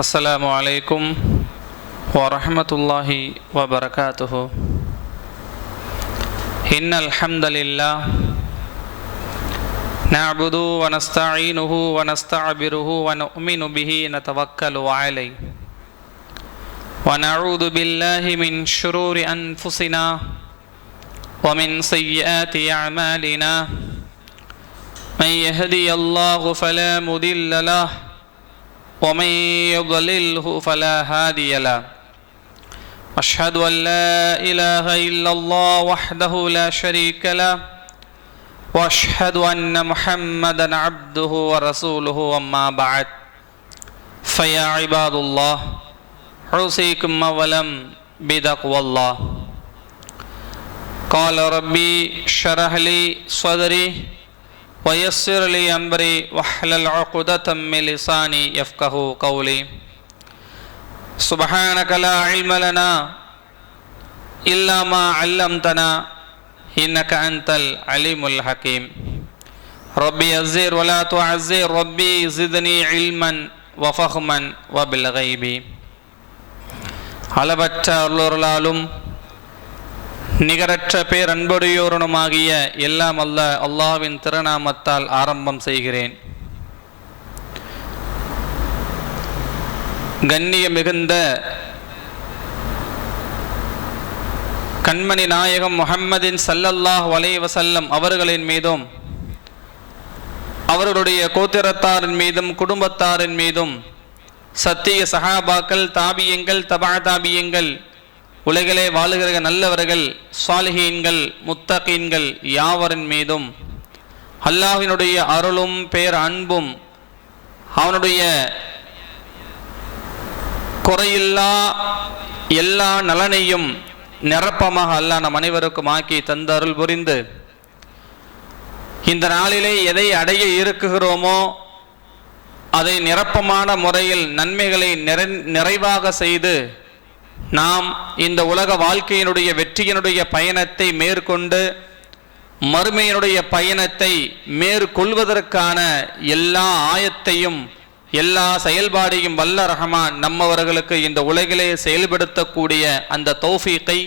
अस्सलामु अलैकुम वरहमतुल्लाहि वबरकातुहु। इन्नल हम्दलिल्लाह नअबुदु व नस्तईनुहु व नस्तअबिरुहु व नु'मिनु बिहि नतवक्कलु अलैहि व नऊदु बिल्लाहि मिन शुरूरि अनफुसिना व मिन सय्यिआति अअमालिना मन यहदियल्लाहु फला मुदिल्ल लहु ومن يضلله فلا هادي له أشهد أن لا إله إلا الله وحده لا شريك له وأشهد أن محمدا عبده ورسوله أما بعد فيا عباد الله أوصيكم أولا بتقوى الله. قال ربي اشرح لي صدري ويسر لي أمري واحلل عقدة من لساني يفقهوا قولي. سبحانك لا علم لنا إلا ما علمتنا إنك أنت العليم الحكيم. ربي يزير ولا تعزير ربي زدني علما وفهما وبالغيب. அளவற்ற அருளாலும் நிகரற்ற பேரன்புடையோருமாகிய எல்லாம் அல்லாஹ்வின் திருநாமத்தால் ஆரம்பம் செய்கிறேன். கண்ணிய மிகுந்த கண்மணி நாயகம் முஹம்மதின் ஸல்லல்லாஹு அலைஹி வஸல்லம் அவர்களின் மீதும் அவர்களுடைய கோத்திரத்தாரின் மீதும் குடும்பத்தாரின் மீதும் சத்திய சஹாபாக்கள் தாபியங்கள் தபா தாபியங்கள் உலகிலே வாழுகிற நல்லவர்கள் சாலிஹீன்கள் முத்தகீன்கள் யாவரின் மீதும் அல்லாஹ்வினுடைய அருளும் பேர் அன்பும் அவனுடைய குறையில்லா எல்லா நலனையும் நிரப்பமாக அல்லாஹ் நம் அனைவருக்கும் ஆக்கி தந்த அருள் புரிந்து இந்த நாளிலே எதை அடைய இருக்குகிறோமோ அதை நிரப்பமான முறையில் நன்மைகளை நிறைவாக செய்து நாம் இந்த உலக வாழ்க்கையினுடைய வெற்றியினுடைய பயணத்தை மேற்கொண்டு மறுமையினுடைய பயணத்தை மேற்கொள்வதற்கான எல்லா ஆயத்தையும் எல்லா செயல்பாடையும் வல்ல ரஹ்மான் நம்மவர்களுக்கு இந்த உலகிலே செயல்படுத்தக்கூடிய அந்த தௌஃபீக்கை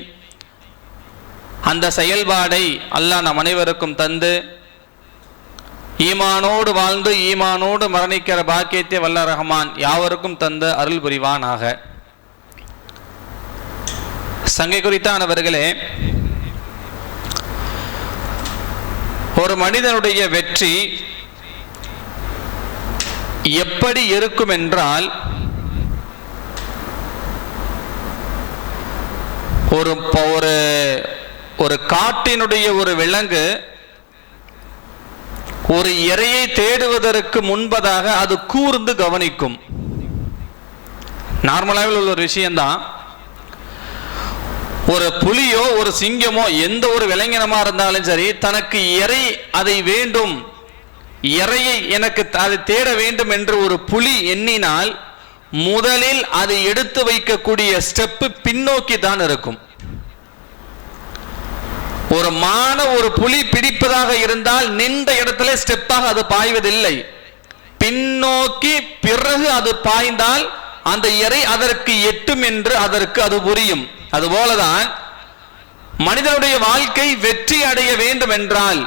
அந்த செயல்பாடை அல்லாஹ் நம் அனைவருக்கும் தந்து ஈமானோடு வாழ்ந்து ஈமானோடு மரணிக்கிற பாக்கியத்தை வல்ல ரஹ்மான் யாவருக்கும் தந்து அருள் புரிவானாக. சங்கை குறித்தானவர்களே, ஒரு மனிதனுடைய வெற்றி எப்படி இருக்கும் என்றால், ஒரு காட்டினுடைய ஒரு விலங்கு ஒரு இரையை தேடுவதற்கு முன்பதாக அது கூர்ந்து கவனிக்கும். நார்மலாக உள்ள ஒரு விஷயம்தான். ஒரு புலியோ ஒரு சிங்கமோ எந்த ஒரு விலங்கினமா இருந்தாலும் சரி, தனக்கு இறை அதை வேண்டும், இறையை எனக்கு அதை தேட வேண்டும் என்று ஒரு புலி எண்ணினால் முதலில் அதை எடுத்து வைக்கக்கூடிய ஸ்டெப்பு பின்னோக்கி தான் இருக்கும். ஒரு மான ஒரு புலி பிடிப்பதாக இருந்தால் நின்ற இடத்துல ஸ்டெப்பாக அது பாய்வதில்லை, பின்னோக்கி பிறகு அது பாய்ந்தால் அந்த இறை அதற்கு எட்டும் என்று அதற்கு அது புரியும். அதுபோலதான் மனிதனுடைய வாழ்க்கை வெற்றி அடைய வேண்டும் என்றால்,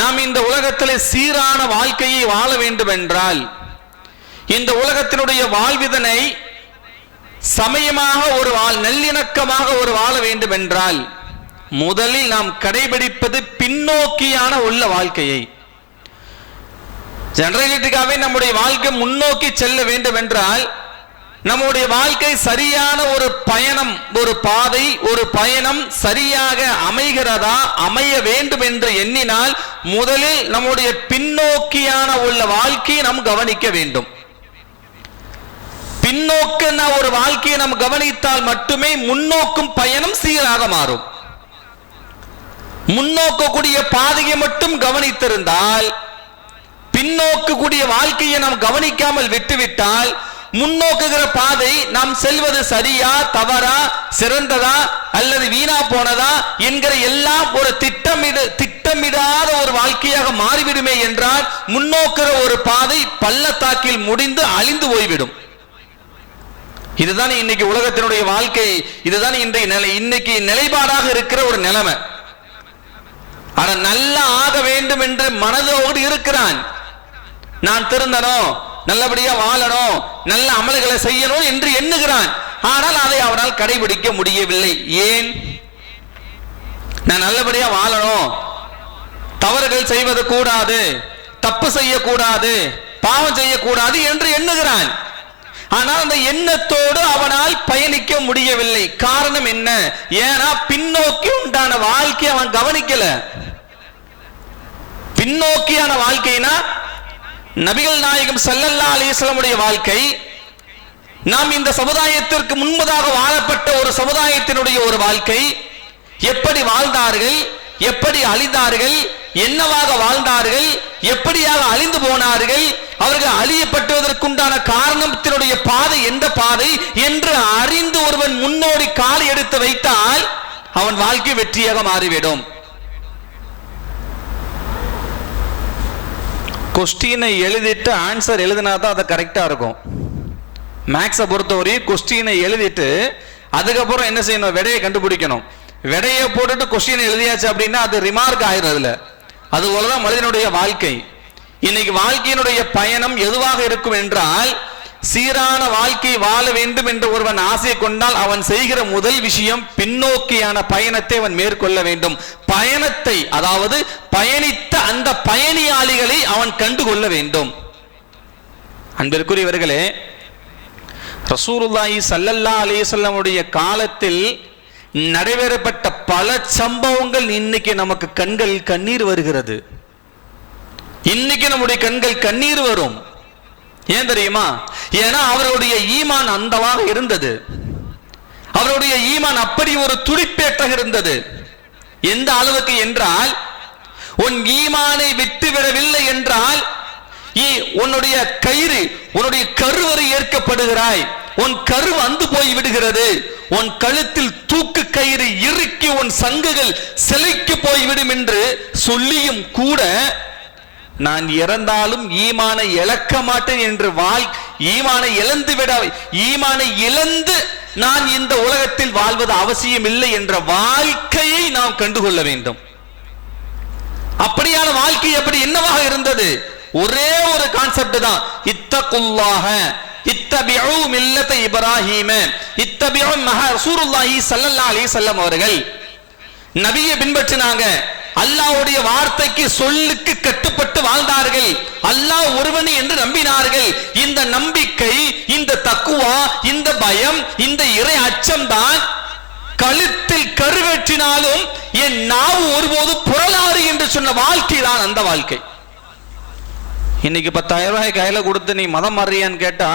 நாம் இந்த உலகத்திலே சீரான வாழ்க்கையை வாழ வேண்டும் என்றால், இந்த உலகத்தினுடைய வாழ்விதனை சமயமாக ஒரு நல்லிணக்கமாக ஒரு வாழ வேண்டும் என்றால் முதலில் நாம் கடைபிடிப்பது பின்னோக்கியான உள்ள வாழ்க்கையை. ஜெனரேட்டிக்காவே நம்முடைய வாழ்க்கை முன்னோக்கி செல்ல வேண்டும் என்றால் நம்முடைய வாழ்க்கை சரியான ஒரு பயணம், ஒரு பாதை, ஒரு பயணம் சரியாக அமைகிறதா, அமைய வேண்டும் என்று எண்ணினால் முதலில் நம்முடைய பின்னோக்கியான உள்ள வாழ்க்கையை நாம் கவனிக்க வேண்டும். பின்னோக்கின ஒரு வாழ்க்கையை நாம் கவனித்தால் மட்டுமே முன்னோக்கும் பயணம் சீராக மாறும். முன்னோக்கக்கூடிய பாதையை மட்டும் கவனித்திருந்தால், பின்னோக்கக்கூடிய வாழ்க்கையை நாம் கவனிக்காமல் விட்டுவிட்டால் முன்னோக்குகிற பாதை நாம் செல்வது சரியா தவறா, சிறந்ததா அல்லது வீணா போனதா என்கிற எல்லாம் ஒரு திட்டமிடாத ஒரு வாழ்க்கையாக மாறிவிடுமே என்றால் முன்னோக்குற ஒரு பாதை பள்ளத்தாக்கில் முடிந்து அழிந்து போய்விடும். இதுதான் இன்னைக்கு உலகத்தினுடைய வாழ்க்கை, இதுதான் இன்னைக்கு நிலைப்பாடாக இருக்கிற ஒரு நிலைமை. ஆனா நல்லா ஆக வேண்டும் என்று மனதோடு இருக்கிறான், நான் திருந்தணும், நல்லபடியா வாழணும், நல்ல அமல்களை செய்யணும் என்று எண்ணுகிறான். ஆனால் அதை அவனால் கடைபிடிக்க முடியவில்லை. ஏன்? நான் நல்லபடியா வாழணும், தவறுகள் செய்வது கூடாது, தப்பு செய்யக்கூடாது, பாவம் செய்யக்கூடாது என்று எண்ணுகிறான். ஆனால் அந்த எண்ணத்தோடு அவனால் பயணிக்க முடியவில்லை. காரணம் என்ன? ஏன்னா பின்னோக்கி உண்டான வாழ்க்கையை அவன் கவனிக்கல. பின்னோக்கியான வாழ்க்கைனா நபிகள் நாயகம் ஸல்லல்லாஹு அலைஹி வஸல்லம் வாழ்க்கை, நாம் இந்த சமுதாயத்திற்கு முன்பதாக வாழப்பட்ட ஒரு சமுதாயத்தினுடைய ஒரு வாழ்க்கை, எப்படி வாழ்ந்தார்கள், எப்படி அழிந்தார்கள், என்னவாக வாழ்ந்தார்கள், எப்படியாக அழிந்து போனார்கள், அவர்கள் அழியப்பட்டுவதற்குண்டான காரணத்தினுடைய பாதை எந்த பாதை என்று அறிந்து ஒருவன் முன்னோடி கால் எடுத்து வைத்தால் அவன் வாழ்க்கை வெற்றியாக மாறிவிடும். கொஸ்டினை எழுதிட்டு ஆன்சர் எழுதினா தான் அது கரெக்டா இருக்கும். மேக்ஸை பொறுத்தவரை கொஸ்டினை எழுதிட்டு அதுக்கப்புறம் என்ன செய்யணும்? விடையை கண்டுபிடிக்கணும். விடையை போட்டுட்டு கொஸ்டின் எழுதியாச்சு அப்படின்னா அது ரிமார்க் ஆயிடுறதுல. அது போலதான் மனிதனுடைய வாழ்க்கை. இன்னைக்கு வாழ்க்கையினுடைய பயணம் எதுவாக இருக்கும் என்றால், சீரான வாழ்க்கை வாழ வேண்டும் என்று ஒருவன் ஆசை கொண்டால் அவன் செய்கிற முதல் விஷயம் பின்னோக்கியான பயணத்தை அவன் மேற்கொள்ள வேண்டும். பயணத்தை, அதாவது பயணித்த அந்த பயணியாளிகளை அவன் கண்டுகொள்ள வேண்டும். அன்பிற்குரியவர்களே, ரசூலுல்லாஹி ஸல்லல்லாஹு அலைஹி வஸல்லம் காலத்தில் நடைபெறப்பட்ட பல சம்பவங்கள் இன்னைக்கு நமக்கு கண்கள் கண்ணீர் வருகிறது. இன்னைக்கு நம்முடைய கண்கள் கண்ணீர் வரும். ஏன் தெரியுமா? ஏன்னா அவருடைய ஈமான் அந்தமாக இருந்தது. அவருடைய ஈமான் அப்படி ஒரு துடிப்பேற்றாக இருந்தது. எந்த அளவுக்கு என்றால், உன் ஈமானை விட்டுவிடவில்லை என்றால் உன்னுடைய கயிறு, உன்னுடைய கருவறை ஏற்கப்படுகிறாய், உன் கரு வந்து போய் விடுகிறது, உன் கழுத்தில் தூக்கு கயிறு இறுக்கி உன் சங்குகள் சிலைக்கு போய்விடும் என்று சொல்லியும் கூட நான் இறந்தாலும் ஈமானை இழக்க மாட்டேன் என்று ஈமானை இழந்து நான் இந்த உலகத்தில் வாழ்வது அவசியம் இல்லை என்ற வாழ்க்கையை நாம் கண்டுகொள்ள வேண்டும். அப்படியான வாழ்க்கை எப்படி என்னவாக இருந்தது? ஒரே ஒரு கான்செப்ட் தான், இத்தகுல்லாஹ இத்தபிஉ மில்லத இப்ராஹீம இத்தபிஉ ரசூலுல்லாஹி ஸல்லல்லாஹு அலைஹி வஸல்லம் அவர்கள் நபியை பின்பற்றினாங்க. அல்லாஹ்வுடைய வார்த்தைக்கு சொல்லுக்கு கட்டுப்பட்டு வாழ்ந்தார்கள். அல்லாஹ் ஒருவன் என்று நம்பினார்கள். இந்த நம்பிக்கை, இந்த தக்குவா, இந்த பயம், இந்த இறை அச்சம் தான் கழுத்தில் கருவேற்றினாலும் என் நாவு ஒருபோது புரளாறு என்று சொன்ன வாழ்க்கை தான் அந்த வாழ்க்கை. இன்னைக்கு 10,000 ரூபாய் கையில கொடுத்து நீ மதம் மாறியான்னு கேட்டா,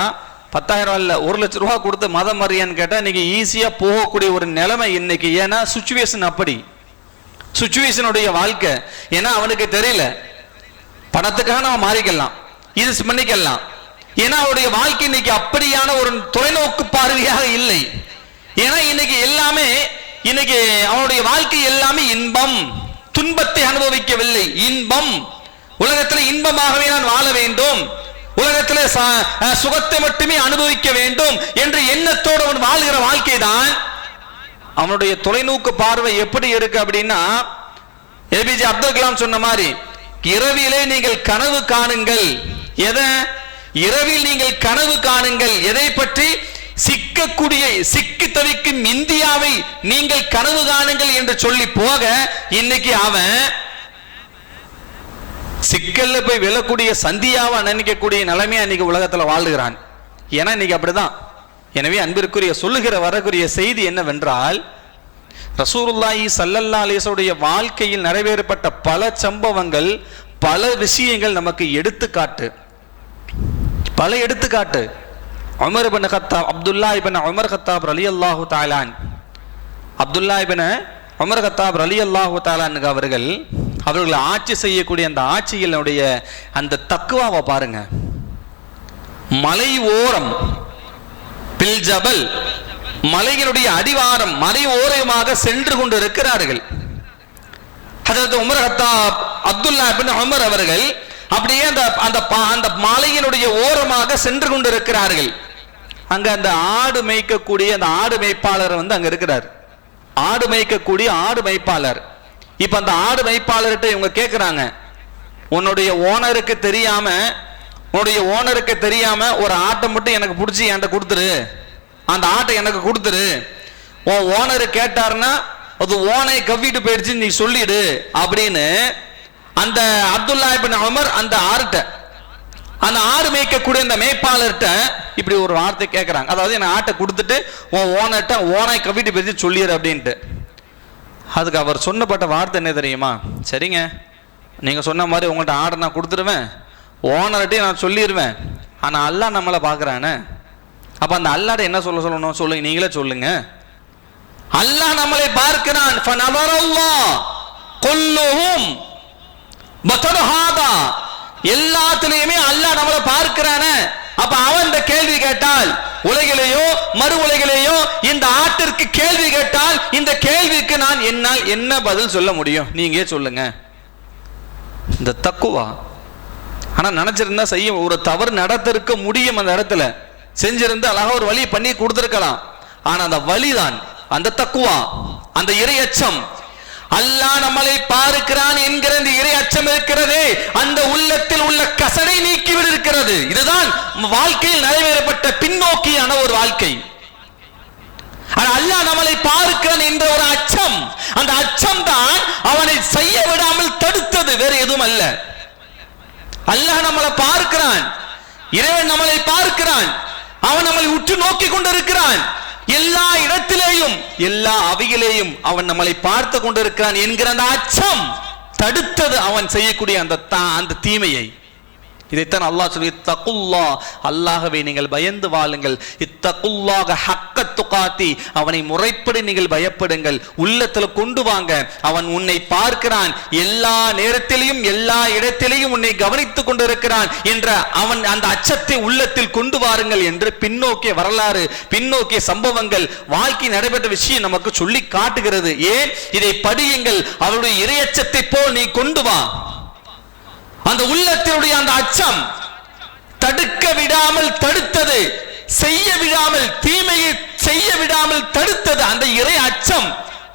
10,000 இல்ல 1,00,000 ரூபாய் கொடுத்து மதம் மாறியான்னு கேட்டா இன்னைக்கு ஈஸியா போகக்கூடிய ஒரு நிலைமை இன்னைக்கு. ஏன்னா சுச்சுவேஷன் அப்படி, சுச்சுவேஷனுடைய வாழ்க்கை. ஏன்னா அவனுக்கு தெரியல, பணத்துக்காக நம்ம மாறிக்கலாம், இது பண்ணிக்கலாம். ஏன்னா அவருடைய வாழ்க்கை இன்னைக்கு அப்படியான ஒரு தொலைநோக்கு பார்வையாக இல்லை. ஏன்னா இன்னைக்கு எல்லாமே, இன்னைக்கு அவனுடைய வாழ்க்கை எல்லாமே இன்பம், துன்பத்தை அனுபவிக்கவில்லை. இன்பம், உலகத்தில் இன்பமாகவே நான் வாழ வேண்டும், உலகத்தில் சுகத்தை மட்டுமே அனுபவிக்க வேண்டும் என்ற எண்ணத்தோடு அவன் வாழ்கிற வாழ்க்கை தான். அவனுடைய தொலைநோக்கு பார்வை எப்படி இருக்கு அப்படின்னா, ஏபிஜே அப்துல் கலாம் சொன்ன மாதிரி, இரவிலே நீங்கள் கனவு காணுங்கள். எதை? இரவில் நீங்கள் கனவு காணுங்கள். எதை பற்றி? சிக்கி தவிக்கும் இந்தியாவை நீங்கள் கனவு காணுங்கள் என்று சொல்லி போக, இன்னைக்கு அவன் சிக்கல்ல போய் விழக்கூடிய சந்தியாவை நினைக்கக்கூடிய நிலைமையா இன்னைக்கு உலகத்துல வாழ்கிறான். ஏன்னா இன்னைக்கு அப்படிதான். எனவே அன்பிற்குரிய சொல்லுகிற வரக்கூடிய செய்தி என்னவென்றால், ரசூலுல்லாஹி ஸல்லல்லாஹு அலைஹி வஸல்லம் வாழ்க்கையில் நிறைவேறப்பட்ட பல சம்பவங்கள், பல விஷயங்கள் நமக்கு எடுத்துக்காட்டு, பல எடுத்துக்காட்டு. உமர் இப்னு கத்தாப், அப்துல்லா இப்னு உமர் கத்தாப் ரலியல்லாஹு தஆலா, அப்துல்லா இப்னு உமர் கத்தாப் ரலியல்லாஹு தஆலா அவர்கள் ஆட்சி செய்யக்கூடிய அந்த ஆட்சியினுடைய அந்த தக்வாவை பாருங்க. மலை ஓரம், பில் ஜபல், மலைகளுடைய அடிவாரம், மலை ஓரமாக சென்று கொண்டு இருக்கிறார்கள். ஹஜ்ரத் உமர் கத்தாப், அப்துல்லா இப்னு உமர் அவர்கள் அப்படியே அந்த மலையினுடைய ஓரமாக சென்று கொண்டு இருக்கிறார்கள். அங்க அந்த ஆடு மேய்க்கக்கூடிய அந்த ஆடு மேய்ப்பாளர் வந்து அங்க இருக்கிறார். ஆடு மேய்க்கக்கூடிய ஆடு மேய்ப்பாளர். இப்ப அந்த ஆடு மேய்ப்பாளர்கிட்ட இவங்க கேட்கிறாங்க, உன்னுடைய ஓனருக்கு தெரியாம ஒரு ஆட்டை மட்டும் எனக்கு பிடிச்சி என்கிட்ட கொடுத்துரு, அந்த ஆட்டை எனக்கு கொடுத்துரு. உன் ஓனரு கேட்டாருன்னா அது ஓனை கவ்விட்டு போயிடுச்சு நீ சொல்லிடு அப்படின்னு அந்த அப்துல்லா இப்னு உமர் அந்த ஆடு மேய்க்கக்கூடிய அந்த மேய்ப்பாளர்கிட்ட இப்படி ஒரு வார்த்தை கேட்கிறாங்க. அதாவது எனக்கு ஆட்டை கொடுத்துட்டு உன் ஓனர்கிட்ட ஓனை கவ்விட்டு போயிடுச்சு சொல்லிடு அப்படின்ட்டு. அதுக்கு அவர் சொன்னப்பட்ட வார்த்தை என்ன தெரியுமா? சரிங்க, நீங்க சொன்ன மாதிரி உங்கள்கிட்ட ஆடை நான் கொடுத்துருவேன், ஓனர்கிட்டையும் நான் சொல்லிடுவேன், ஆனா அல்லாஹ் நம்மளை பார்க்கறானே, அப்ப அந்த அல்லாஹ்ட என்ன சொல்லணும் சொல்லுங்க, நீங்களே சொல்லுங்க. அல்லாஹ் நம்மளை பார்க்கிறான். எல்லாத்திலையுமே அல்லாஹ் நம்மளை பார்க்கிறானே. அப்ப அவன் இந்த கேள்வி கேட்டால் உலகிலேயோ மறு உலகிலேயோ இந்த ஆட்டிற்கு கேள்வி கேட்டால் இந்த கேள்விக்கு நான் என்னால் என்ன பதில் சொல்ல முடியும்? நீங்க சொல்லுங்க. இந்த தக்குவா. ஆனா நினைச்சிருந்தா செய்ய ஒரு தவறு நடத்திருக்க முடியும், அந்த இடத்துல செஞ்சிருந்து அழகா ஒரு வழி பண்ணி கொடுத்திருக்கலாம். ஆனா அந்த வழிதான் அந்த தக்குவா, அந்த இறை அச்சம். அல்லாஹ் நம்மளை பார்க்கிறான் என்கிற இந்த இறை அச்சம் இருக்கிறதே, அந்த உள்ளத்தில் உள்ள கசடை நீக்கிவிட இருக்கிறது. இதுதான் வாழ்க்கையில் நிறைவேறப்பட்ட பின்னோக்கியான ஒரு வாழ்க்கை. அல்லாஹ் நம்மளை பார்க்கிறான் என்ற ஒரு அச்சம், அந்த அச்சம் தான் அவனை செய்ய விடாமல் தடுத்தது, வேற எதுவும் அல்ல. அல்லாஹ் நம்மளை பார்க்கிறான், இறைவன் நம்மளை பார்க்கிறான், அவன் நம்மளை உற்று நோக்கி கொண்டிருக்கிறான். எல்லா இடத்திலேயும் எல்லா அவையிலேயும் அவன் நம்மளை பார்த்து கொண்டிருக்கிறான் என்கிற அந்த அச்சம் தடுத்தது அவன் செய்யக்கூடிய அந்த தீமையை. இதைத்தான் அல்லாஹ் சொல்லி, இத்தகுல்லா, அல்லாஹ்வை நீங்கள் பயந்து வாழுங்கள், இத்தகுல்லாஹ ஹக்க துகாத்தி, அவனை முறைப்படி நீங்கள் பயப்படுங்கள், உள்ளத்துல கொண்டு வாங்க. அவன் உன்னை பார்க்கிறான், எல்லா நேரத்திலையும் எல்லா இடத்திலையும் உன்னை கவனித்துக் கொண்டிருக்கிறான் என்ற அவன் அந்த அச்சத்தை உள்ளத்தில் கொண்டு வாருங்கள் என்று பின்னோக்கிய வரலாறு, பின்னோக்கிய சம்பவங்கள், வாழ்க்கை நடைபெற்ற விஷயம் நமக்கு சொல்லி காட்டுகிறது. ஏன் இதை படியுங்கள், அவருடைய இறையச்சத்தை போல் நீ கொண்டு வா. அந்த உள்ளத்தினுடைய அந்த அச்சம் தடுக்க விடாமல் தடுத்தது, செய்ய விடாமல், தீமையை செய்ய விடாமல் தடுத்தது அந்த இறை அச்சம்.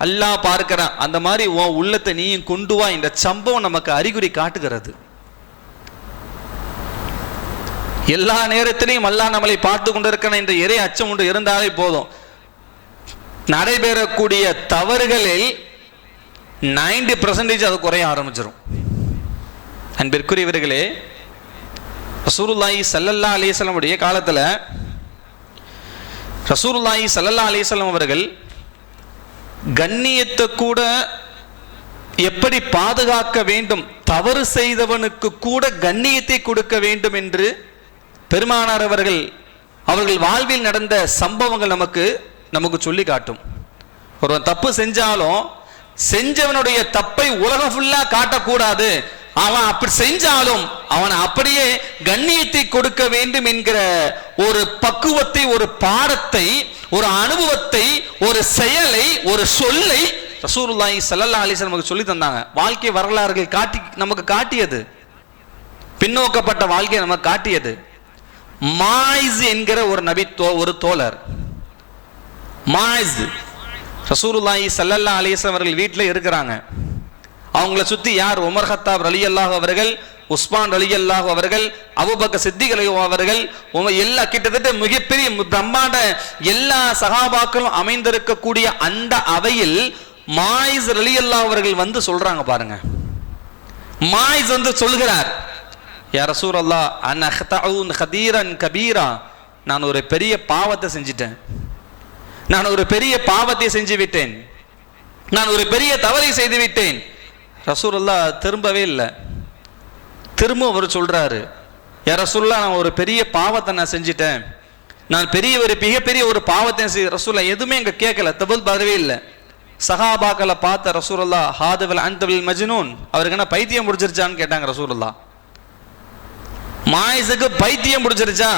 அல்லாஹ் பார்க்கிறான். அந்த மாதிரி உன் உள்ளத்தை நீயும் கொண்டு வா. இந்த சம்பவம் நமக்கு அறிகுறி காட்டுகிறது. எல்லா நேரத்திலையும் அல்லாஹ் நம்மளை பார்த்து கொண்டிருக்கிற இந்த இறை அச்சம் ஒன்று இருந்தாலே போதும். நடைபெறக்கூடிய தவறுகளில் 90% அது குறைய ஆரம்பிச்சிடும். அன்பிற்குரியவர்களே, ரசூலுல்லாஹி ஸல்லல்லாஹு அலைஹி வஸல்லம் உடைய காலத்துல ரசூலுல்லாஹி ஸல்லல்லாஹு அலைஹி வஸல்லம் அவர்கள் கண்ணியத்தை கூட எப்படி பாதுகாக்க வேண்டும், தவறு செய்தவனுக்கு கூட கண்ணியத்தை கொடுக்க வேண்டும் என்று பெருமானார் அவர்கள் வாழ்வில் நடந்த சம்பவங்கள் நமக்கு சொல்லி காட்டும். ஒருவன் தப்பு செஞ்சாலும் செஞ்சவனுடைய தப்பை உலகம் ஃபுல்லா காட்டக்கூடாது, அவன் அப்படி செஞ்சாலும் அவன் அப்படியே கண்ணியத்தை கொடுக்க வேண்டும் என்கிற ஒரு பக்குவத்தை, ஒரு பாடத்தை, ஒரு அனுபவத்தை, ஒரு செயலை, ஒரு சொல்லை ரசூலுல்லாஹி ஸல்லல்லாஹு அலைஹி வஸல்லம் சொல்லி தந்தாங்க. வாழ்க்கை வரலாறுகள் நமக்கு காட்டியது, பின்னோக்கப்பட்ட வாழ்க்கையை நமக்கு காட்டியது. மாயிஸ் என்கிற ஒரு தோழர், மாயிஸ் ரசூலுல்லாஹி ஸல்லல்லாஹு அலைஹி வஸல்லம் அவர்கள் வீட்டில் இருக்கிறாங்க. அவங்கள சுத்தி யார்? உமர் கத்தாப் ரலியல்லாஹு அவர்கள், உஸ்மான் ரலியல்லாஹு அவர்கள், அபூபக்கர் சித்திக் அவர்கள், எல்லா கிட்டத்தட்ட மிகப்பெரிய பிரம்மாண்ட எல்லா சஹாபாக்களும் அமைந்திருக்கக்கூடிய அந்த அவையில் மாயிஸ் ரலியல்லாஹு அவர்கள் வந்து சொல்றாங்க பாருங்க. மாயிஸ் வந்து சொல்கிறார், யா ரசூலல்லாஹ் அன் அக்தஉ கதீரன் கபீரா, நான் ஒரு பெரிய பாவத்தை செஞ்சிட்டேன், நான் ஒரு பெரிய பாவத்தை செஞ்சு விட்டேன், நான் ஒரு பெரிய தவறை செய்து விட்டேன். ரசூலுல்லாஹ் திரும்பவே இல்லை. திரும்ப அவர் சொல்றாரு, யா ரசூலுல்லாஹ் நான் ஒரு பெரிய பாவத்தை நான் செஞ்சிட்டேன், நான் மிகப்பெரிய ஒரு பாவத்தை ரசூலுல்லாஹ் எதுவுமே எங்க கேட்கல, தபுல் வரவே இல்லை. சஹாபாக்களை பார்த்த ரசூலுல்லாஹ் ஹாதுவல் அன்தவில் மஜ்னூன், அவருக்கு என்ன பைத்தியம் முடிச்சிருச்சான்னு கேட்டாங்க ரசூலுல்லாஹ். மாயிஸுக்கு பைத்தியம் முடிச்சிருச்சா,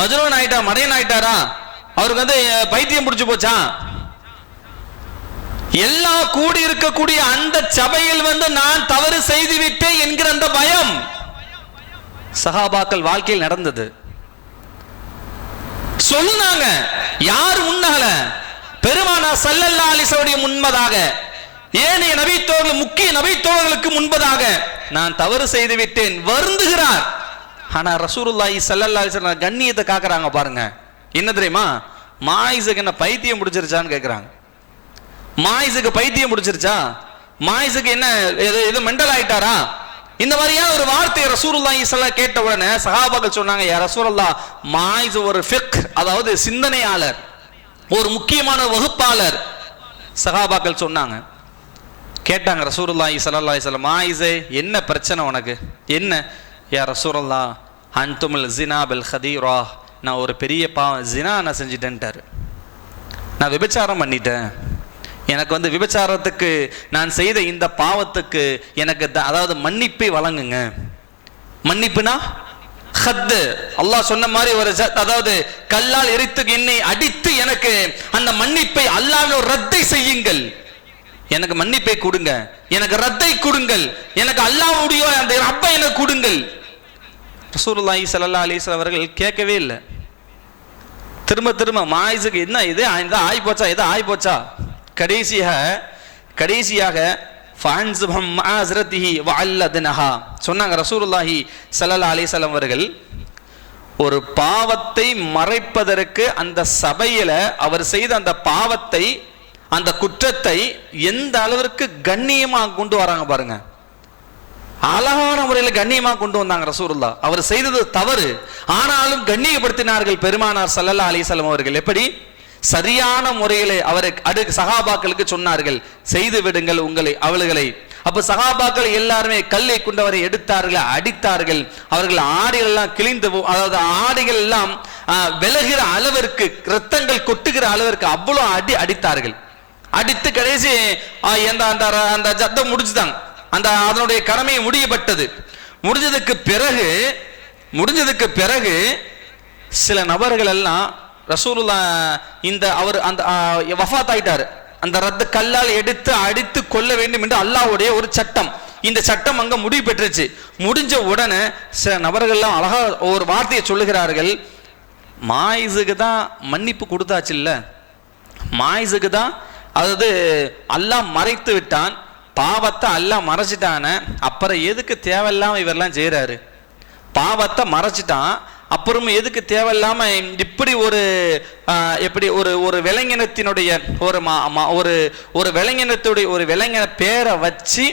மஜ்னூன் ஆயிட்டா, மடையன் ஆயிட்டாரா, அவருக்கு வந்து பைத்தியம் முடிச்சு போச்சா? எல்லா கூடி இருக்கக்கூடிய அந்த சபையில் வந்து நான் தவறு செய்து விட்டேன் என்கிற அந்த பயம் சஹாபாக்கள் வாழ்க்கையில் நடந்தது. சொன்னாங்க. யார் முன்னால? பெருமானார் ஸல்லல்லாஹு அலைஹி வஸல்லம் முன்பதாக, ஏனைய நபித்தோழர்கள், முக்கிய நபித்தோழர்களுக்கு முன்பதாக நான் தவறு செய்து விட்டேன் வருந்துகிறார். ஆனா ரசூலுல்லாஹி ஸல்லல்லாஹு அலைஹி வஸல்லம் கண்ணியத்தை காக்குறாங்க பாருங்க. என்ன தெரியுமா? மாயிஸுக்கு என்ன பைத்தியம் முடிச்சிருச்சான்னு கேட்கிறாங்க. மாயிஸுக்கு பைத்தியம் முடிச்சிருச்சா? மாயிஸுக்கு என்ன ஏதோ மெண்டல் ஆயிட்டாரா? இந்த மாதிரியான ஒரு வார்த்தையை ரசூலுல்லாஹி ஸல்லல்லாஹு கேட்ட உடனே சஹாபாக்கள் சொன்னாங்க, யா ரசூலல்லாஹ், மாயிஸ் ஒரு ஃபிக்ஹ், அதாவது சிந்தனையாளர், ஒரு முக்கியமான வகுப்பாளர். சஹாபாக்கள் சொன்னாங்க, கேட்டாங்க ரசூலுல்லாஹி ஸல்லல்லாஹு அலைஹி வஸல்லம், மாயிஸே என்ன பிரச்சனை உனக்கு? என்ன? யா ரசூலல்லாஹ், அன்துமுல் ஸினா பில் ஹதீரா, நான் ஒரு பெரிய பாவம் ஜினா நான் செஞ்சிட்டேன்ட்டாரு. நான் விபச்சாரம் பண்ணிட்டேன். எனக்கு விபச்சாரத்துக்கு நான் செய்த இந்த பாவத்துக்கு எனக்கு அதாவது மன்னிப்பை வழங்குங்க. மன்னிப்புனா ஹத்து, அல்லாஹ் சொன்ன மாதிரி ஒரு அதாவது கல்லால் எரித்து என்னை அடித்து எனக்கு அந்த மன்னிப்பை அல்லாஹ்வின் ரத்தை செய்யுங்கள், எனக்கு மன்னிப்பை கொடுங்க, எனக்கு ரத்தை கொடுங்கள், எனக்கு அல்லாஹ்வுடைய அந்த ரப்பை எனக்கு கொடுங்கள். ரசூலுல்லாஹி ஸல்லல்லாஹு அலைஹி வஸல்லம் அவர்கள் கேட்கவே இல்லை. திரும்ப திரும்ப மாயிஸுக்கு என்ன இது ஆகி போச்சா, எது ஆகி போச்சா? கடைசியாக சொன்னாங்க ரசூலுல்லாஹி ஸல்லல்லாஹு அலைஹி வஸல்லம் அவர்கள், ஒரு பாவத்தை மறைப்பதற்கு அந்த சபையில அவர் செய்த அந்த பாவத்தை, அந்த குற்றத்தை எந்த அளவிற்கு கண்ணியமாக கொண்டு வராங்க பாருங்க. அழகான முறையில் கண்ணியமாக கொண்டு வந்தாங்க ரசூலுல்லாஹ். அவர் செய்தது தவறு, ஆனாலும் கண்ணியப்படுத்தினார்கள் பெருமானார் ஸல்லல்லாஹு அலைஹி வஸல்லம் அவர்கள். எப்படி? சரியான முறையில் அவருக்கு சஹாபாக்களுக்கு சொன்னார்கள், செய்து விடுங்கள் அவர்களை. அப்ப சஹாபாக்கள் எல்லாருமே கல்லை கொண்டு அவரை எடுத்தார்கள், அடித்தார்கள். அவர்கள் ஆடைகள் எல்லாம் கிழிந்து, அதாவது ஆடைகள் எல்லாம் விலகிற அளவிற்கு, ரத்தங்கள் கொட்டுகிற அளவிற்கு அவ்வளவு அடித்தார்கள். அடித்து கடைசி அந்த ஜத்தம் முடிச்சுட்டாங்க. அதனுடைய கடமை முடியப்பட்டது. முடிஞ்சதுக்கு பிறகு சில நபர்கள் எல்லாம் ரசூலுல்லாஹ் அவர் அந்த வஃபாத் ஆயிட்டாரு, அந்த ரத்த கல்லால் எடுத்து அடித்து கொள்ள வேண்டும் என்று அல்லாஹ்வுடைய ஒரு சட்டம். இந்த சட்டம் அங்க முடிவு பெற்றுச்சு. முடிஞ்ச உடனே சில நபர்கள்லாம் அழகா ஒரு வார்த்தையை சொல்லுகிறார்கள், மாயிஸுக்கு தான் மன்னிப்பு கொடுத்தாச்சு இல்ல, மாயிஸுக்கு தான், அதாவது அல்லாஹ் மறைத்து விட்டான், பாவத்தை அல்லாஹ் மறைச்சிட்டான, அப்புறம் எதுக்கு தேவையில்லாம இவரெல்லாம் செய்யறாரு? பாவத்தை மறைச்சிட்டான், அப்புறம் எதுக்கு தேவையில்லாம இப்படி ஒரு விலங்கினத்தினுடைய ஒரு விலங்கினத்துடைய ஒரு விலங்கின பேரை வச்சு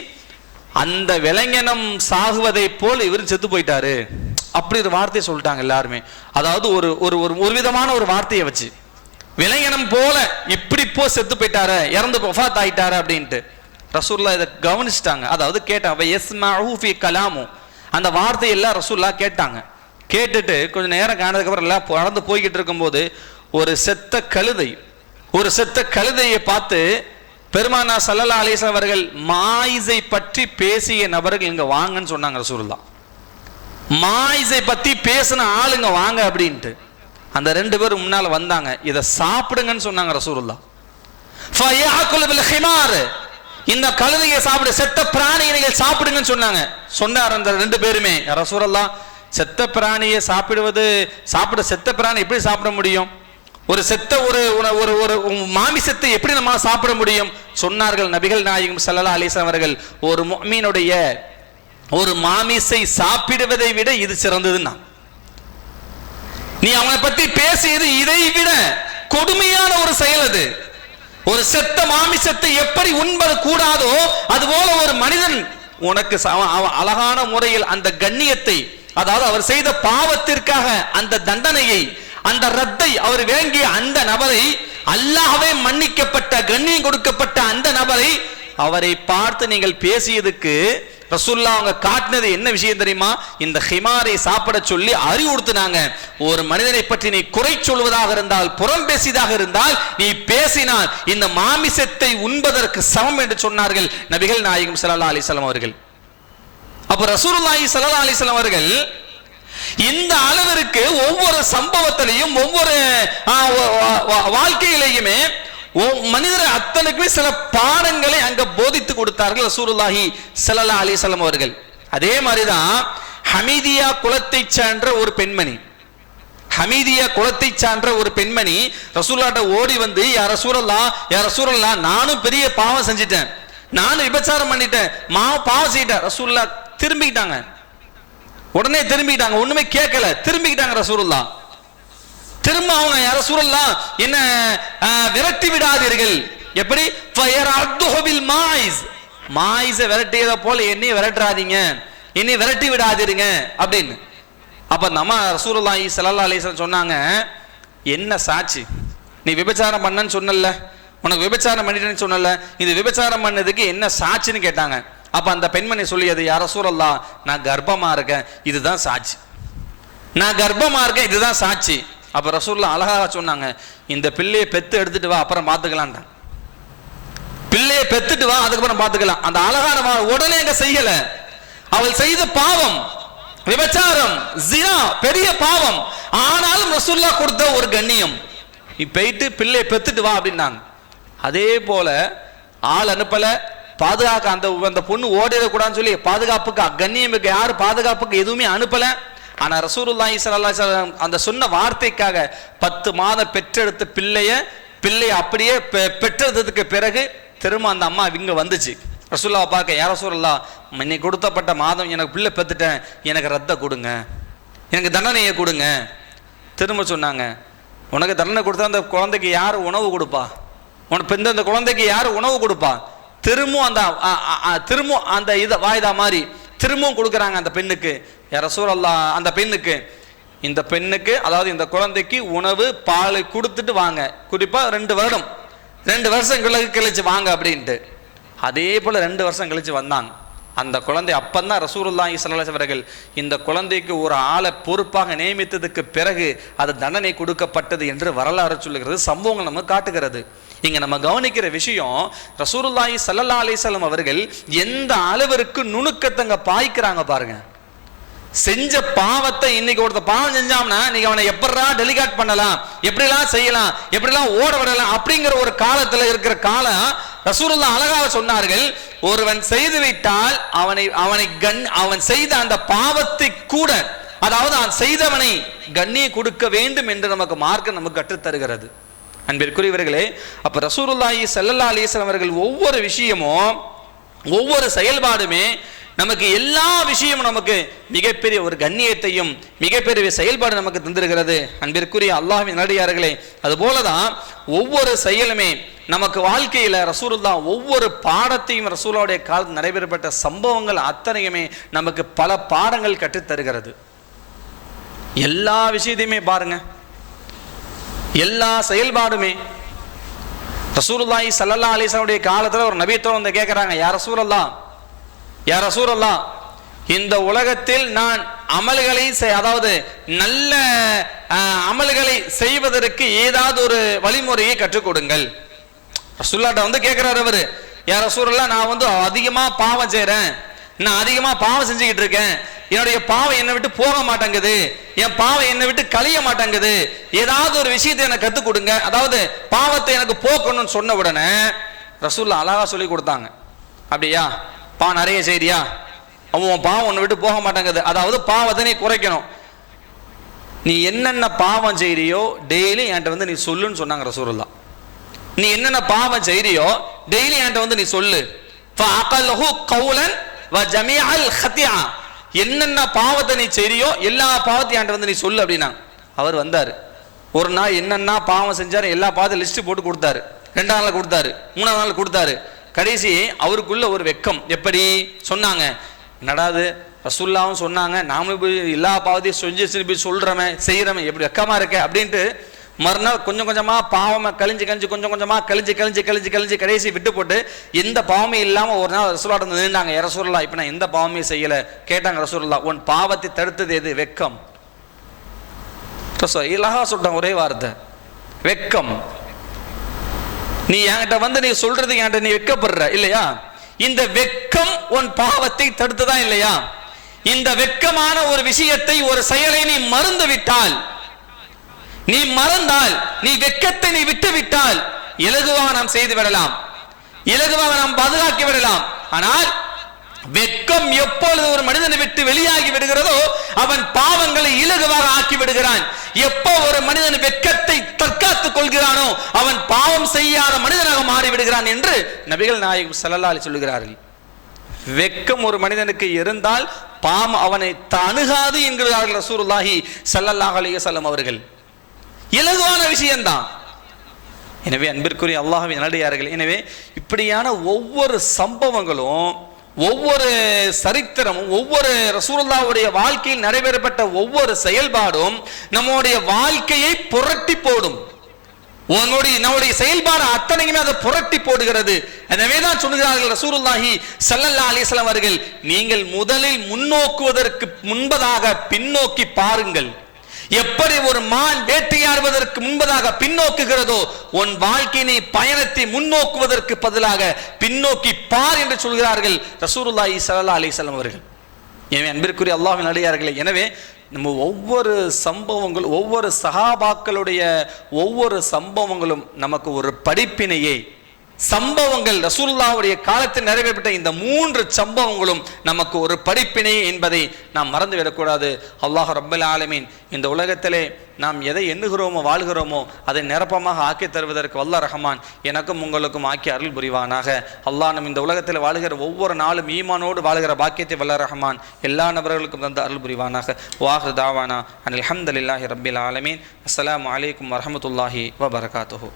அந்த விலங்கினம் சாகுவதை போல் இவர் செத்து போயிட்டாரு, அப்படி ஒரு வார்த்தையை சொல்லிட்டாங்க எல்லாருமே. அதாவது ஒரு விதமான ஒரு வார்த்தையை வச்சு விலங்கினம் போல இப்படி செத்து போயிட்டாரு, இறந்து வஃபாத் ஆயிட்டாரு அப்படின்ட்டு ரசூலுல்லாஹ் இதை கவனிச்சிட்டாங்க. அதாவது கேட்டாங்க, அந்த வார்த்தையெல்லாம் ரசூலுல்லாஹ் கேட்டாங்க. கேட்டுட்டு கொஞ்சம் நேரம் காணதுக்கப்புறம் எல்லாம் பறந்து போய்கிட்டு இருக்கும்போது ஒரு செத்த கழுதையை பார்த்து பெருமானார் ஸல்லல்லாஹு அலைஹி வஸல்லம் அவர்கள், மாயிஸை பற்றி பேசிய நபர்கள் இங்க வாங்கன்னு சொன்னாங்க ரசூலுல்லாஹ். மாயிஸை பத்தி பேசின ஆளுங்க வாங்க அப்படின்ட்டு அந்த 2 பேரும் முன்னால வந்தாங்க. இதை சாப்பிடுங்கன்னு சொன்னாங்க ரசூலுல்லாஹ். ஃபயஅகுல் பில் ஹிமார், இந்த கழுதையை சாப்பிடு, செத்த பிராணியை நீங்கள் சாப்பிடுங்கன்னு சொன்னார் அந்த 2 பேருமே. ரசூலுல்லாஹ், செத்த பிராணியை சாப்பிட செத்த பிராணி எப்படி சாப்பிட முடியும்? ஒரு செத்த ஒரு மாமிசத்தை எப்படி நம்ம சாப்பிட முடியும்? சொன்னார்கள் நபிகள் நாயகம் ஸல்லல்லாஹு அலைஹி வஸல்லம் அவர்கள், ஒரு முஃமினுடைய ஒரு மாமிசை சாப்பிடுவதை விட இது சிறந்ததுன்னா, நீ அவனை பத்தி பேசியது இதை விட கொடுமையான ஒரு செயல் அது. ஒரு செத்த மாமிசத்தை எப்படி உண்பது கூடாதோ அதுபோல ஒரு மனிதன் உனக்கு அழகான முறையில் அந்த கண்ணியத்தை, அதாவது அவர் செய்த பாவத்திற்காக அந்த தண்டனையை, அந்த ரத்தை அவர் வேங்கிய அந்த நபரை, அல்லாஹ்வே மன்னிக்கப்பட்ட கண்ணியம் கொடுக்கப்பட்ட அந்த நபரை அவரை பார்த்து நீங்கள் பேசியதுக்கு ரசூலுல்லாஹ் அவங்க காட்டினது என்ன விஷயம் தெரியுமா? இந்த ஹிமாரை சாப்பிட சொல்லி அறிவுறுத்தினாங்க. ஒரு மனிதனை பற்றி நீ குறை சொல்வதாக இருந்தால், புறம் பேசியதாக இருந்தால், நீ பேசினால் இந்த மாமிசத்தை உண்பதற்கு சமம் என்று சொன்னார்கள் நபிகள் நாயகம் ஸல்லல்லாஹு அலைஹி வஸல்லம் அவர்கள். அப்ப ரசூலுல்லாஹி ஸல்லல்லாஹு அலைஹி வஸல்லம் அவர்கள் இந்த அளவிற்கு ஒவ்வொரு சம்பவத்திலையும் ஒவ்வொரு வாழ்க்கையிலேயுமே மனிதர் அத்தனைக்குமே சில பாடங்களை அங்க போதித்து கொடுத்தார்கள் ரசூலுல்லாஹி ஸல்லல்லாஹு அலைஹி வஸல்லம் அவர்கள். அதே மாதிரிதான் ஹமீதியா குலத்தை சார்ந்த ஒரு பெண்மணி, ஹமீதியா குலத்தை சான்ற ஒரு பெண்மணி ரசூலுல்லாஹ்ட்ட ஓடி வந்து, யா ரசூலல்லாஹ், நானும் பெரிய பாவம் செஞ்சிட்டேன், நானும் விபச்சாரம் பண்ணிட்டேன், பாவம் செய்யிட்டேன். ரசூலுல்லாஹ் திரும்பிக்கிட்டாங்க, உடனே திரும்பிக்கிட்டாங்க, ஒண்ணுமே கேட்கல, திரும்பிக்கிட்டாங்க ரசூலுல்லாஹ். திரும்ப அவங்க, யா ரசூலல்லாஹ், என்ன விரட்டி விடாதீர்கள். எப்படி? மாயிஸ விரட்டியத போல என்னை விரட்டாதீங்க, என்னை விரட்டி விடாதீருங்க அப்படின்னு. அப்ப நம்ம ரசூலுல்லாஹி ஸல்லல்லாஹு அலைஹி வஸல்லம் சொன்னாங்க, என்ன சாட்சி? நீ விபச்சாரம் பண்ணன்னு சொன்னல, உனக்கு விபச்சாரம் பண்ணிட்டேன்னு சொன்னல, இது விபச்சாரம் பண்ணதுக்கு என்ன சாட்சின்னு கேட்டாங்க. அப்ப அந்த பெண்மணி சொல்லியது, யா ரசூலல்லாஹ், நான் கர்ப்பமா இருக்கேன், இதுதான் சாட்சி, நான் கர்ப்பமா இருக்கேன், இதுதான் சாட்சி. அப்ப ரசூலுல்லாஹ் அழகாக சொன்னாங்க, இந்த பிள்ளையை பெத்து எடுத்துட்டு வா, அப்புறம் பார்த்துக்கலான்டா. பிள்ளையை பெத்துட்டு வா, அதுக்கப்புறம் பார்த்துக்கலாம். அந்த அழகான உடனே எங்க செய்யல. அவள் செய்த பாவம் விபச்சாரம், ஜினா, பெரிய பாவம். ஆனாலும் ரசூலுல்லாஹ் கொடுத்த ஒரு கண்ணியம், நீ போயிட்டு பிள்ளையை பெத்துட்டு வா அப்படின்னாங்க. அதே போல ஆள் அனுப்பல, பாதுகாக்க அந்த பொண்ணு ஓடிடக்கூடாதுன்னு சொல்லி பாதுகாப்புக்கு கண்ணியம் யாரு பாதுகாப்புக்கு எதுவுமே அனுப்பல. ஆனா ரசூலுல்லாஹி ஸல்லல்லாஹு அலைஹி வஸல்லம் அந்த சொன்ன வார்த்தைக்காக 10 மாதம் பெற்றெடுத்த பிள்ளைய அப்படியே பெற்றெடுத்ததுக்கு பிறகு திரும்ப அந்த அம்மா இங்க வந்துச்சு. ரசூலுல்லாஹ் பார்க்க, யா ரசூலுல்லாஹ், இன்னைக்கு கொடுத்தப்பட்ட மாதம் எனக்கு பிள்ளை பெத்துட்டேன், எனக்கு ரத்த கொடுங்க, எனக்கு தண்டனையை கொடுங்க. திரும்ப சொன்னாங்க, உனக்கு தண்டனை கொடுத்தா அந்த குழந்தைக்கு யார் உணவு கொடுப்பா? உனக்கு இந்த குழந்தைக்கு யார் உணவு கொடுப்பா? திரும்பவும் அந்த இதை வாய்தா மாதிரி திரும்பவும் கொடுக்குறாங்க அந்த பெண்ணுக்கு. யா ரசூலல்லாஹ், அந்த பெண்ணுக்கு, இந்த பெண்ணுக்கு, அதாவது இந்த குழந்தைக்கு உணவு பால் கொடுத்துட்டு வாங்க, குறிப்பா 2 வருஷம் கழிச்சு வாங்க அப்படின்ட்டு. அதே போல 2 வருஷம் கழிச்சு வந்தாங்க. அந்த குழந்தை அப்பந்தான் ரசூலுல்லாஹி ஸல்லல்லாஹு அலைஹி வஸல்லம் இந்த குழந்தைக்கு ஒரு ஆளை பொறுப்பாக நியமித்ததுக்கு பிறகு அது தண்டனை கொடுக்கப்பட்டது என்று வரலாறு சொல்லுகிறது, சம்பவங்கள் நமக்கு காட்டுகிறது. இங்க நம்ம கவனிக்கிற விஷயம், ரசூலுல்லாஹி ஸல்லல்லாஹு அலைஹி வஸல்லம் அவர்கள் எந்த அளவிற்கு நுணுக்கத்தங்க பாய்க்கிறாங்க பாருங்க. செஞ்ச பாவத்தை, இன்னைக்கு ஒருத்த பாவம் செஞ்சாம்னா நீங்க அவனை எப்படா டெலிகேட் பண்ணலாம், எப்படிலாம் செய்யலாம், எப்படிலாம் ஓட விடலாம் அப்படிங்கிற ஒரு காலத்துல இருக்கிற காலம் ரசூலுல்லாஹ் அழகாக சொன்னார்கள். ஒருவன் செய்து விட்டால் அவன் செய்த அந்த பாவத்தை கூட, அதாவது அவன் செய்தவனை கண்ணியை கொடுக்க வேண்டும் என்று நமக்கு மார்க்கம் நமக்கு கற்றுத் தருகிறது. அன்பிற்குரியவர்களே, அப்ப ரசூலுல்லாஹி ஸல்லல்லாஹு அலைஹி வஸல்லம் அவர்கள் ஒவ்வொரு விஷயமும், ஒவ்வொரு செயல்பாடுமே நமக்கு, எல்லா விஷயமும் நமக்கு மிகப்பெரிய ஒரு கண்ணியத்தையும் மிகப்பெரிய செயல்பாடு நமக்கு தந்திருக்கிறது. அன்பிற்குரிய அல்லாஹ்வின் நல்லடியார்களே, அது போலதான் ஒவ்வொரு செயலுமே நமக்கு வாழ்க்கையில ரசூலுல்லாஹ் ஒவ்வொரு பாடத்தையும், ரசூலுல்லாஹ்வுடைய காலத்தில் நடைபெறப்பட்ட சம்பவங்கள் அத்தனையுமே நமக்கு பல பாடங்கள் கற்றுத் தருகிறது. எல்லா விஷயத்தையுமே பாருங்க, எல்லா செயல்பாடுமே ரசூலுல்லாஹி ஸல்லல்லாஹு அலைஹி வஸல்லம் காலத்துல ஒரு நபியத்தோடு வந்து கேட்கிறாங்க, யா ரசூலல்லாஹ், இந்த உலகத்தில் நான் அமல்களை, அதாவது நல்ல அமல்களை செய்வதற்கு ஏதாவது ஒரு வழிமுறையை கற்றுக் கொடுங்கள். ரசூலுல்லாஹ்ட்ட வந்து கேட்கிறார் அவரு, யா ரசூலல்லாஹ், நான் வந்து அதிகமா பாவம் செய்றேன், நான் அதிகமா பாவம் செஞ்சுக்கிட்டு இருக்கேன், என்னுடைய பாவம் என்னை விட்டு போக மாட்டேங்குது, என் பாவம் என்னை விட்டு கழிய மாட்டேங்குது, ஏதாவது ஒரு விஷயத்தை எனக்கு கற்றுக் கொடுங்க, அதாவது பாவத்தை எனக்கு போக்கணும்னு சொன்ன உடனே ரசூலுல்லாஹ் அழகா சொல்லி கொடுத்தாங்க. அப்படியா, நிறைய செய்தியா, அவன் பாவம் ஒன்று விட்டு போக மாட்டேங்குது, அதாவது பாவத்தை நீ குறைக்கணும், நீ என்னென்ன பாவம் செய்றியோ டெய்லி என்கிட்ட வந்து நீ சொல்லுன்னு சொன்னாங்க ரசூலுல்லாஹ். நீ என்னென்ன பாவம் செய்றியோ டெய்லி என்கிட்ட வந்து நீ சொல்லு. என்னென்ன பாவத்தை நீ செய்றியோ எல்லா பாவத்தையும் என்கிட்ட வந்து நீ சொல்லு அப்படின்னா. அவர் வந்தாரு, ஒரு நாள் என்னென்ன பாவம் செஞ்சாரு எல்லா பாவத்தையும் லிஸ்ட் போட்டு கொடுத்தாரு. 2ஆம் நாள் கொடுத்தாரு, 3ஆம் நாள் கொடுத்தாரு. கடைசி அவருக்குள்ள ஒரு வெக்கம். எப்படி சொன்னாங்க, நடாது ரசூலுல்லாஹ்வும் சொன்னாங்க, நாமளும் போய் எல்லா பாவத்தையும் செஞ்சு போய் சொல்றமே செய்யறமே, எப்படி வெக்கமா இருக்க அப்படின்ட்டு மறுநாள் கொஞ்சம் கொஞ்சமா பாவமா கழிஞ்சு கொஞ்சம் கொஞ்சமா கழிஞ்சு கடைசி விட்டு போட்டு எந்த பாவமே இல்லாம ஒரு நாள் ரசூலுல்லாஹ் நின்றாங்க. யா ரசூலுல்லாஹ், இப்ப நான் எந்த பாவமே செய்யல. கேட்டாங்க ரசூலுல்லாஹ், உன் பாவத்தை தடுத்தது எது? வெக்கம். இலகா சொல்றாங்க ஒரே வார்த்தை, வெக்கம். நீ என்கிட்ட வந்து நீ சொல்றது என்கிட்ட நீ வெக்கப்படுற இல்லையா, இந்த வெக்கம் உன் பாவத்தை தடுத்ததா இல்லையா? இந்த வெக்கமான ஒரு விஷயத்தை, ஒரு செயலை நீ மறந்து விட்டால், நீ மறந்தால், நீ வெக்கத்தை நீ விட்டு விட்டால் இலகுவாக நாம் செய்து விடலாம், இலகுவாக நாம் பாதுகாக்கி விடலாம். ஆனால் வெட்கம் எப்பொழுது ஒரு மனிதனை விட்டு வெளியாகி விடுகிறதோ அவன் பாவங்களை இலகுவாக ஆக்கி விடுகிறான். எப்போ ஒரு மனிதன் வெட்கத்தை தற்காத்துக் கொள்கிறானோ அவன் பாவம் செய்யாத மனிதனாக மாறி விடுகிறான் என்று நபிகள் நாயகம் ஸல்லல்லாஹு அலைஹி சொல்கிறார்கள். வெட்கம் ஒரு மனிதனுக்கு இருந்தால் பாவம் அவனை அணுகாது என்கிறார்கள் ரசூலுல்லாஹி ஸல்லல்லாஹு அலைஹி வஸல்லம் அவர்கள். இலகுவான விஷயம்தான். எனவே அன்பிற்குரிய அல்லாஹ்வின் நல்லடியார்களே, எனவே இப்படியான ஒவ்வொரு சம்பவங்களும், ஒவ்வொரு சரித்திரமும், ஒவ்வொரு ரசூலுல்லாஹ்வுடைய வாழ்க்கையில் நடைபெறப்பட்ட ஒவ்வொரு செயல்பாடும் நம்முடைய வாழ்க்கையை புரட்டி போடும். நம்முடைய செயல்பாடு அத்தனையுமே அதை புரட்டி போடுகிறது. எனவே தான் சொல்கிறார்கள் ரசூலுல்லாஹி ஸல்லல்லாஹு அலைஹி வஸல்லம் அவர்கள், நீங்கள் முதலில் முன்னோக்குவதற்கு முன்பதாக பின்னோக்கி பாருங்கள். எப்படி ஒரு மான் வேட்டையாடுவதற்கு முன்பதாக பின்னோக்குகிறதோ உன் வாழ்க்கையினை பயணத்தை முன்னோக்குவதற்கு பதிலாக பின்னோக்கி பார் என்று சொல்கிறார்கள் ரசூலுல்லாஹி ஸல்லல்லாஹு அலைஹி வஸல்லம் அவர்கள். எனவே அன்பிற்குரிய அல்லாஹ்வின் நல்லடியார்களே, எனவே நம்ம ஒவ்வொரு சம்பவங்களும், ஒவ்வொரு சஹாபாக்களுடைய ஒவ்வொரு சம்பவங்களும் நமக்கு ஒரு படிப்பினையை, சம்பவங்கள் ரசூலுல்லாஹ்வுடைய காலத்தில் நிறைவேற்றப்பட்ட இந்த 3 சம்பவங்களும் நமக்கு ஒரு படிப்பினை என்பதை நாம் மறந்துவிடக்கூடாது. அல்லாஹ் ரப்பல் ஆலமீன் இந்த உலகத்திலே நாம் எதை எண்ணுகிறோமோ வாழ்கிறோமோ அதை நிரப்பமாக ஆக்கி தருவதற்கு வல்ல ரஹ்மான் எனக்கும் உங்களுக்கும் ஆக்கி அருள் புரிவானாக. அல்லாஹ் நம் இந்த உலகத்தில் வாழ்கிற ஒவ்வொரு நாளும் ஈமானோடு வாழ்கிற பாக்கியத்தை வல்ல ரஹ்மான் எல்லா நபர்களுக்கும் தந்து அருள் புரிவானாக. வாஹிரு தாவானா அனில் ஹம்துலில்லாஹி ரப்பில் ஆலமீன். அஸ்ஸலாமு அலைக்கும் வரஹ்மத்துல்லாஹி வபரகாத்துஹு.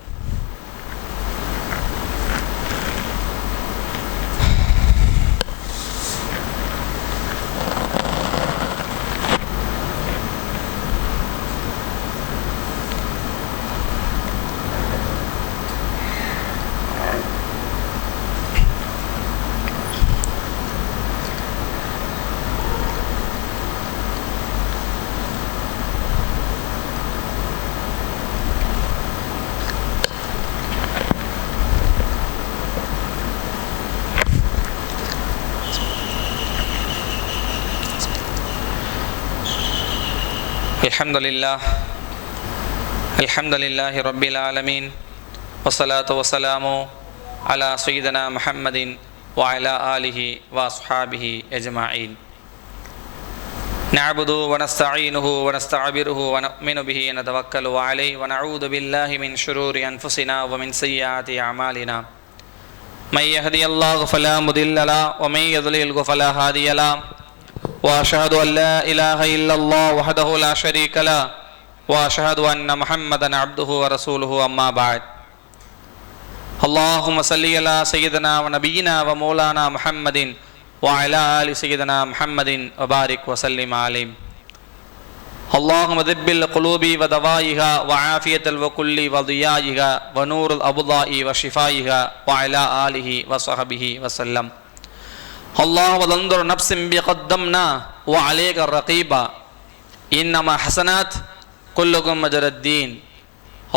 அல்ஹம்துலில்லாஹி ரப்பில் ஆலமீன் வஸ்ஸலாத்து வஸ்ஸலாமு அலா சய்யிதினா முஹம்மதின் வ அலா ஆலிஹி வ அஸ்ஹாபிஹி அஜ்மஈன். நஅபுது வ நஸ்தஈனுஹு வ நஸ்தஅபிருஹு வ நுமினு பிஹி வ நதவக்கலு அலைஹி வ நஊது பில்லாஹி மின் ஷுரூரி அன்ஃபுஸினா வ மின் ஸய்யிஆத்தி அமாலினா. மை யஹ்தியல்லாஹு ஃபலா முதில்ல லஹு வ மை யுضلில்ஹு ஃபலா ஹாதிய லஹு. وأشهد أن لا إله إلا الله وحده لا شريك له وأشهد أن محمدا عبده ورسوله أما بعد. اللهم صل على سيدنا ونبينا ومولانا محمد وعلى آل سيدنا محمد وبارك وسلم عليه. اللهم ذب القلوب ودوائها وعافية الوكل وضيائها ونور الأبضاء وشفائها وعلى آله وصحبه وسلم. الله وانظر نفس بقدمنا وعليك الرقيبا إنما حسنات كلكم مجرى الدين.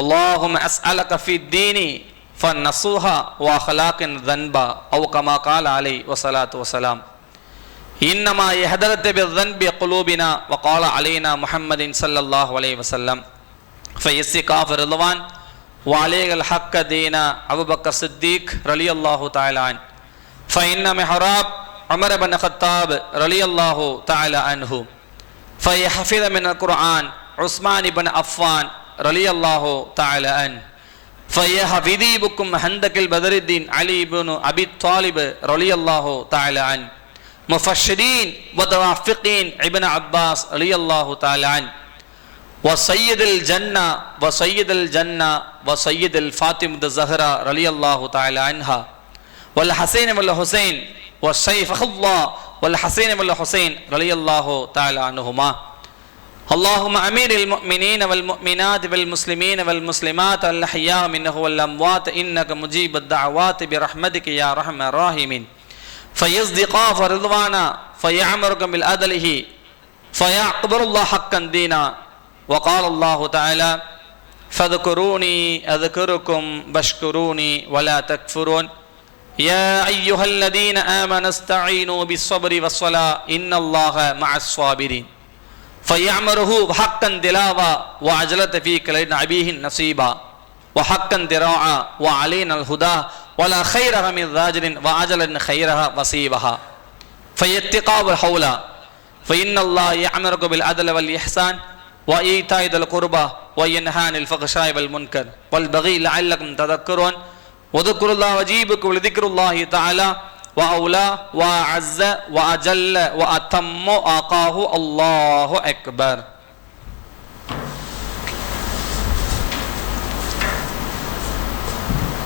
اللهم أسألك في الدين فالنصوحة وأخلاق ذنبا أو كما قال عليه والصلاة والسلام. إنما يهدرت بالذنب قلوبنا وقال علينا محمد صلى الله عليه وسلم فيسقاف رضوان وعليك الحق دينا أبو بكر الصديق رضي الله تعالى عنه. فإن محراب عمر بن الخطاب رضي الله تعالى عنه. فيحفظ من القرآن عثمان بن عفان رضي الله تعالى عنه. فيحفظ بكم هندك البدر الدين علي بن أبي طالب رضي الله تعالى عنه. مفسرين وتوافقين ابن عباس رضي الله تعالى عنه. وسيد الجنة وسيد الجنة وسيد الفاطمة الزهراء رضي الله تعالى عنها. والحسين والحسين والسيف الله والحسين والحسين رضي الله تعالى عنهما. اللهم أمير المؤمنين والمؤمنات والمسلمين والمسلمات الأحياء منه والأموات إنك مجيب الدعوات برحمتك يا أرحم الراحمين. فيصدقا فرضوانا فيعمركم بالعدله فيعقبر الله حقا دينا. وقال الله تعالى فاذكروني أذكركم واشكروني ولا تكفرون. يا أيها الذين آمنوا استعينوا بالصبر والصلاة إن الله مع الصابرين. فيعمره حقا دلاوا وعجلت في كلين أبيه نصيبا وحقا دراعا وعلينا الهدى ولا خيرها من ذاجر وعجلا خيرها وصيبها. فيتقى والحولا فإن الله يأمركم بالعدل والإحسان وإيتاء ذي القربى وينهى عن الفحشاء والمنكر والبغي لعلكم تذكرون وذكروا الله وجيبكم لذكر الله تعالى وأولى وأعز وأجل وأتم أقاه الله أكبر.